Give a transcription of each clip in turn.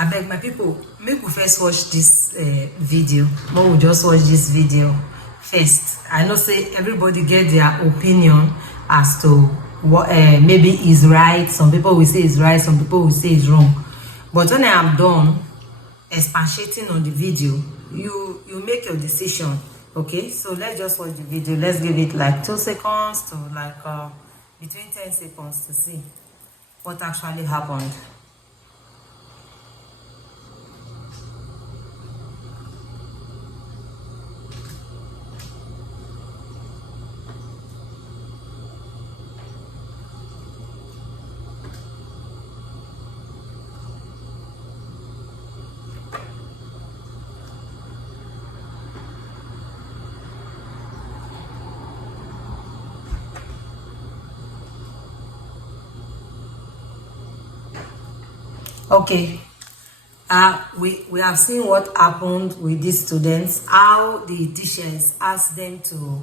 I beg my people, make we first watch this video. More we just watch this video first. I know say everybody get their opinion as to what maybe is right. Some people will say it's right, some people will say it's wrong. But when I am done expatiating on the video, you make your decision. Okay, so let's just watch the video. Let's give it like 2 seconds to like between 10 seconds to see what actually happened. Okay, we have seen what happened with these students, how the teachers asked them to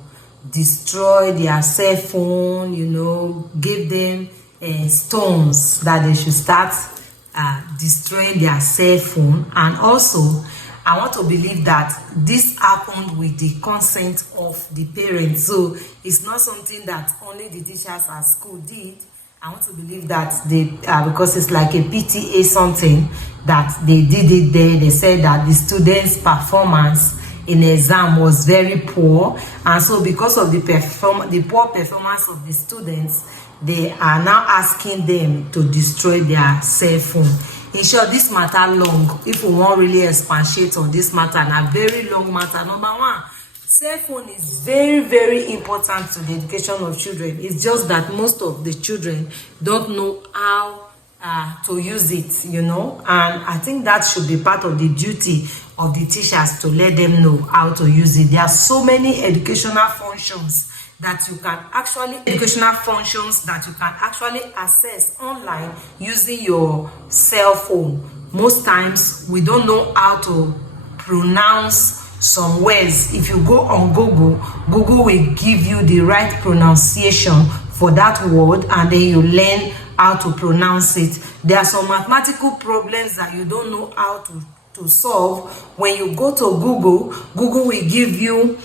destroy their cell phone, you know, give them stones that they should start destroying their cell phone. And also, I want to believe that this happened with the consent of the parents. So it's not something that only the teachers at school did. I want to believe that they, because it's like a PTA something, that they did it there. They said that the students' performance in the exam was very poor. And so because of the poor performance of the students, they are now asking them to destroy their cell phone. In short, this matter long. If we want really expatiate on this matter, and a very long matter. Number one, cell phone is very, very important to the education of children. It's just that most of the children don't know how to use it, you know, and I think that should be part of the duty of the teachers to let them know how to use it. There are so many educational functions that you can actually access online using your cell phone. Most times we don't know how to pronounce some words. If you go on Google will give you the right pronunciation for that word, and then you learn how to pronounce it. There are some mathematical problems that you don't know how to solve. When you go to Google will give you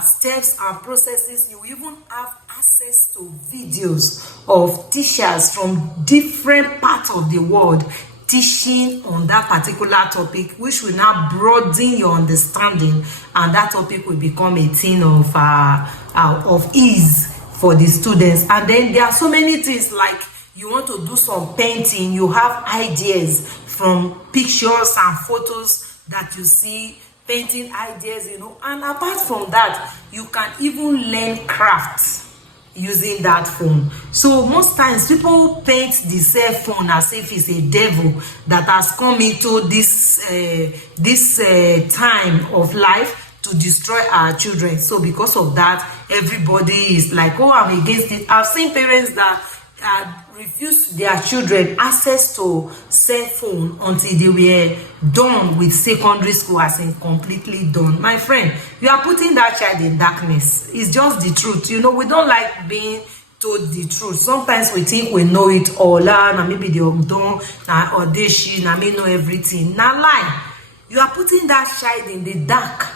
steps and processes. You even have access to videos of teachers from different parts of the world teaching on that particular topic, which will now broaden your understanding, and that topic will become a thing of ease for the students. And then there are so many things, like you want to do some painting, you have ideas from pictures and photos that you see, painting ideas, you know. And apart from that, you can even learn crafts using that phone. So most times people paint the cell phone as if it's a devil that has come into this time of life to destroy our children. So because of that, everybody is like, oh, I'm against it. I've seen parents that refuse their children access to cell phone until they were done with secondary school, as in completely done. My friend, you are putting that child in darkness. It's just the truth. You know, we don't like being told the truth. Sometimes we think we know it all, and maybe they don't, or they she, may know everything. Now lie. You are putting that child in the dark.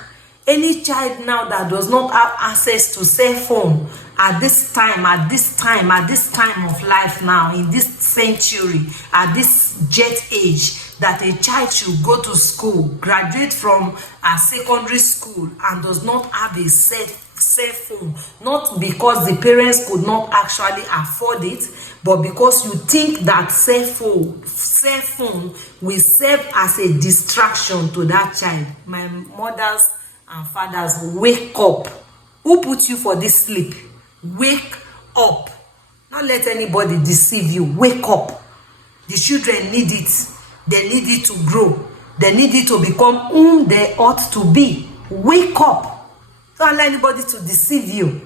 Any child now that does not have access to cell phone at this time of life now, in this century, at this jet age, that a child should go to school, graduate from a secondary school, and does not have a cell phone, not because the parents could not actually afford it, but because you think that cell phone will serve as a distraction to that child. My mothers and fathers, wake up. Who put you for this sleep? Wake up. Not let anybody deceive you. Wake up. The children need it. They need it to grow. They need it to become whom they ought to be. Wake up. Don't allow anybody to deceive you.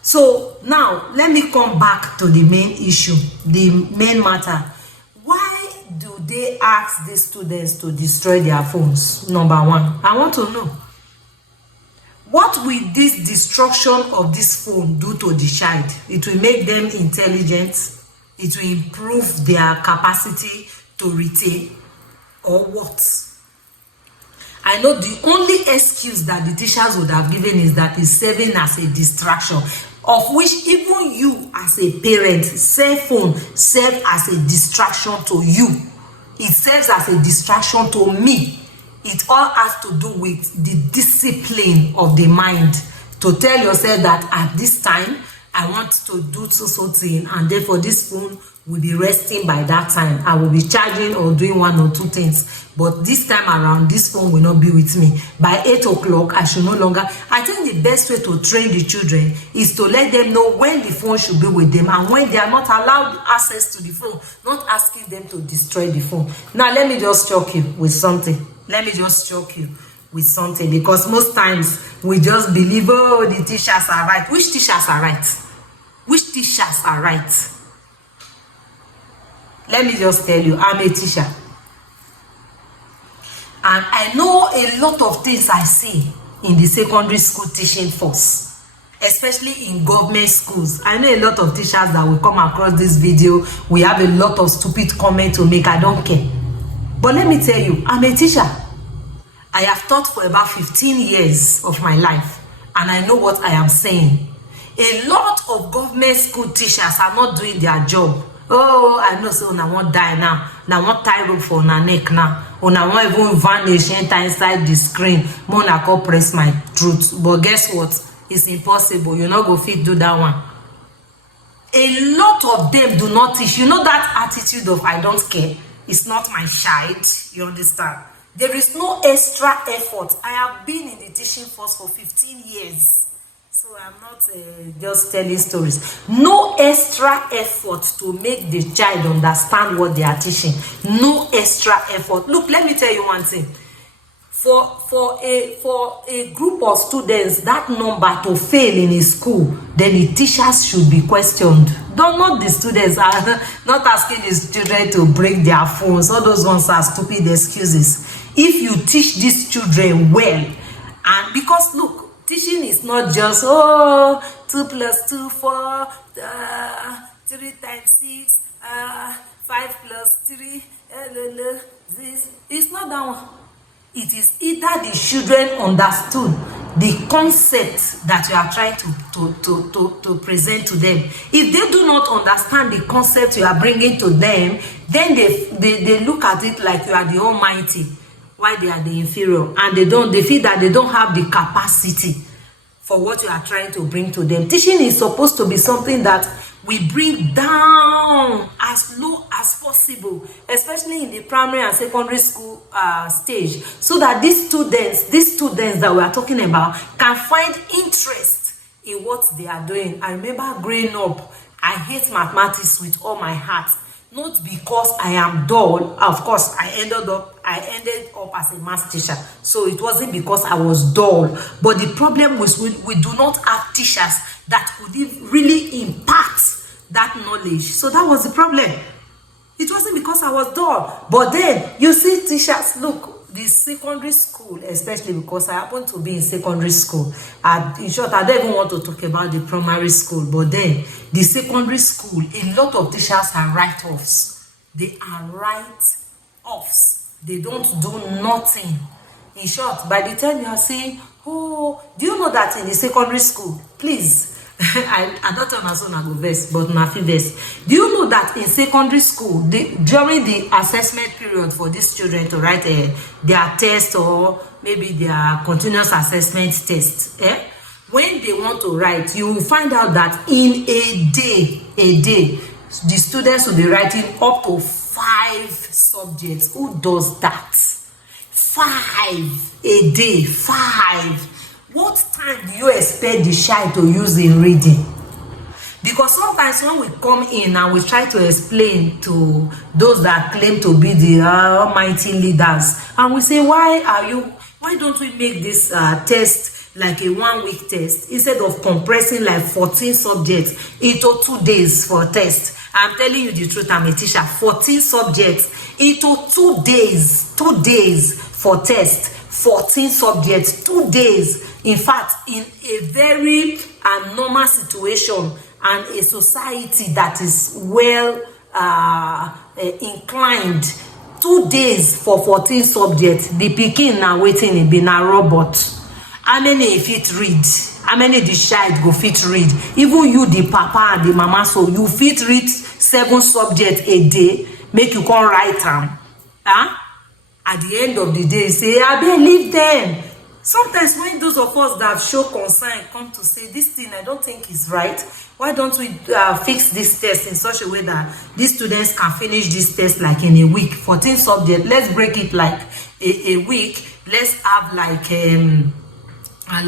So now let me come back to the main issue, the main matter. Why do they ask these students to destroy their phones? Number one, I want to know, what will this destruction of this phone do to the child? It will make them intelligent. It will improve their capacity to retain. or what? I know the only excuse that the teachers would have given is that it's serving as a distraction, of which even you as a parent, cell phone serves as a distraction to you. It serves as a distraction to me. It all has to do with the discipline of the mind, to tell yourself that at this time I want to do so thing, and therefore this phone will be resting by that time. I will be charging or doing one or two things, but this time around this phone will not be with me. By 8 o'clock I should no longer. I think the best way to train the children is to let them know when the phone should be with them and when they are not allowed access to the phone, not asking them to destroy the phone. Now let me just shock you with something. Because most times we just believe, oh, the teachers are right. Which teachers are right? Which teachers are right? Let me just tell you, I'm a teacher. And I know a lot of things I see in the secondary school teaching force, especially in government schools. I know a lot of teachers that will come across this video. We have a lot of stupid comments to make. I don't care. But let me tell you, I'm a teacher. I have taught for about 15 years of my life, and I know what I am saying. A lot of government school teachers are not doing their job. Oh, I know, so I won't die now. Now I won't tie rope for my neck now. Or I won't even vanish inside the screen. More I can press my truth. But guess what? It's impossible. You're not going to fit do that one. A lot of them do not teach. You know that attitude of I don't care. It's not my child. You understand? There is no extra effort. I have been in the teaching force for 15 years. So I'm not just telling stories. No extra effort to make the child understand what they are teaching. No extra effort. Look, let me tell you one thing. For a group of students, that number to fail in a school, then the teachers should be questioned. Not the students are not asking the children to break their phones. All those ones are stupid excuses. If you teach these children well, and because look, teaching is not just 2 plus 2 4 3 times 6 5 plus 3 this. It's not that one. It is either the children understood the concept that you are trying to present to them. If they do not understand the concept you are bringing to them, then they look at it like you are the almighty, while they are the inferior, and they feel that they don't have the capacity for what you are trying to bring to them. Teaching is supposed to be something that we bring down as low as possible, especially in the primary and secondary school stage, so that these students that we are talking about can find interest in what they are doing. I remember growing up, I hate mathematics with all my heart. Not because I am dull. Of course, I ended up as a math teacher. So it wasn't because I was dull. But the problem was we do not have teachers that could really impart that knowledge. So that was the problem. It wasn't because I was dull. But then, you see teachers, look, the secondary school, especially because I happen to be in secondary school. In short, I don't even want to talk about the primary school, but then the secondary school, a lot of teachers are write-offs. They are write-offs. They don't do nothing. In short, by the time you are saying, oh, do you know that in the secondary school, please, I don't know go verse, but Nafi verse. Do you know that in secondary school, during the assessment period for these children to write their test or maybe their continuous assessment test, when they want to write, you will find out that in a day, the students will be writing up to 5 subjects. Who does that? 5 a day, 5. What time do you expect the child to use in reading? Because sometimes when we come in and we try to explain to those that claim to be the almighty leaders, and we say, why don't we make this test like a 1-week test instead of compressing like 14 subjects into 2 days for test? I'm telling you the truth, I'm a teacher. 14 subjects into 2 days for test. 14 subjects, 2 days. In fact, in a very normal situation and a society that is well inclined 2 days for 14 subjects. The pikin na wetin e be, na robot. How many e fit read? How many the child go fit read? Even you, the papa and the mama, so you fit read 7 subjects a day, make you come write am. At the end of the day, say, abeg leave them. Sometimes when those of us that show concern come to say, this thing I don't think is right, why don't we fix this test in such a way that these students can finish this test like in a week? 14 subjects, let's break it like a week. Let's have like and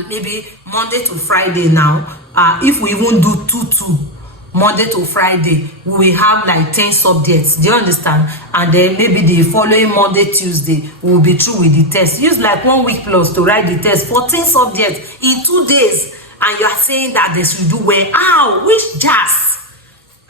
maybe Monday to Friday now. If we even do 2-2, Monday to Friday, we will have like 10 subjects. Do you understand? And then maybe the following Monday, Tuesday, we will be through with the test. Use like 1 week plus to write the test. 14 subjects in 2 days. And you are saying that they should do well. Ow, which jazz?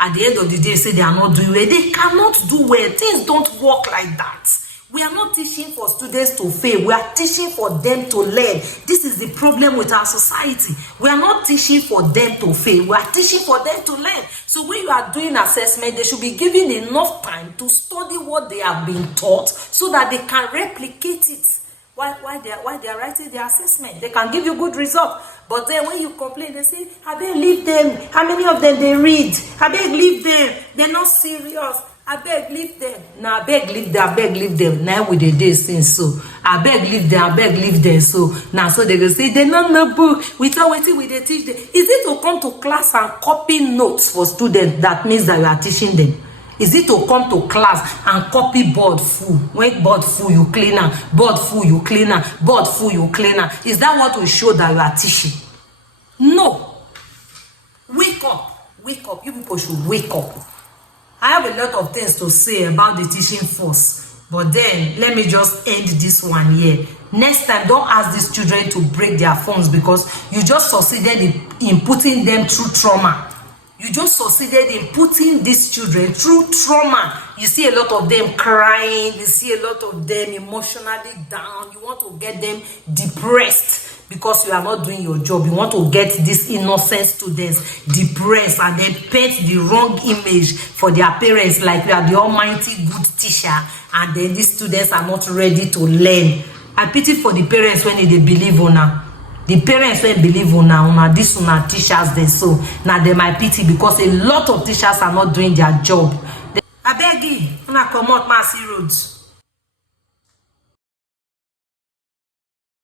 At the end of the day, say they are not doing well. They cannot do well. Things don't work like that. We are not teaching for students to fail. We are teaching for them to learn. This is the problem with our society. We are not teaching for them to fail. We are teaching for them to learn. So when you are doing assessment, they should be given enough time to study what they have been taught so that they can replicate it. Why they are writing their assessment, they can give you good results. But then when you complain, they say, I beg leave them. How many of them they read? I beg leave them. They're not serious. I beg leave them. Now I beg leave them. I beg leave them. Now with the day since so. I beg leave them. I beg leave them. So now so they will say they don't know book. Without waiting with the teach them. Is it to come to class and copy notes for students that means that you are teaching them? Is it to come to class and copy board full? When board full, you clean am. Board full, you clean am. Board full, you clean am. Is that what will show that you are teaching? No. Wake up. Wake up. You people should wake up. I have a lot of things to say about the teaching force. But then, let me just end this one here. Next time, don't ask these children to break their phones because you just succeeded in putting them through trauma. You just succeeded in putting these children through trauma. You see a lot of them crying. You see a lot of them emotionally down. You want to get them depressed because you are not doing your job. You want to get these innocent students depressed and then paint the wrong image for their parents like you are the almighty good teacher and then these students are not ready to learn. I pity for the parents when they believe on her. The parents wey believe una this una teachers then so now they might pity because a lot of teachers are not doing their job. I beg you, una comot Mercy Roads.